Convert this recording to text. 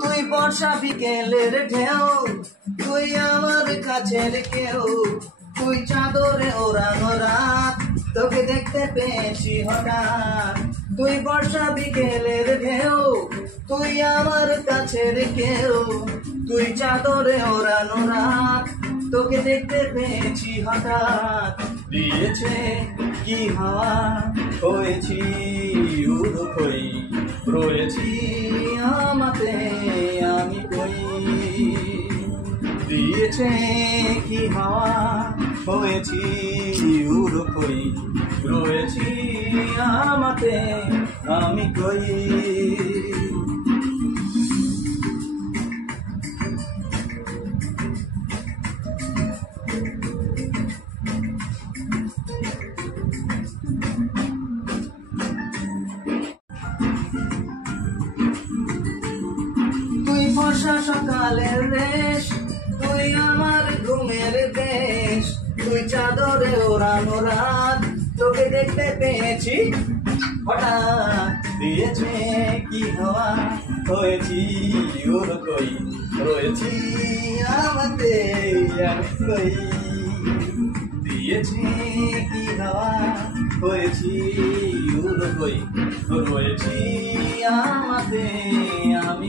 তুই বর্ষা বিকেলের ঢেউ, তুই আমার কাছের কেউ, তুই চাদরে ওড়ানো রাত, তোকে দেখতে পেয়েছি হঠাৎ। তুই বর্ষা বিকেলের ঢেউ, তুই আমার কাছের কেউ, তুই চাদরে ওড়ানো রাত, তোকে দেখতে পেয়েছি হঠাৎ। দিয়েছে কি হাওয়া, হয়েছি উড়োখই, রয়েছি আমাতে আমি কই। দিয়েছে কি হাওয়া, হয়েছি উড়োখই, রয়েছি আমাতে আমি কই। তুই বর্ষা সকালের রেশ, তুই আমার ঘুমের দেশ, তুই চাদরে ওড়ানো রাত, তোকে দেখতে পেয়েছি হঠাৎ। দিয়েছে কি হাওয়া, হয়েছি উড়োখই, রয়েছি আমাতে আমি কই। দিয়েছে কি হাওয়া, হয়েছি উড়োখই, রয়েছি আমাতে আমি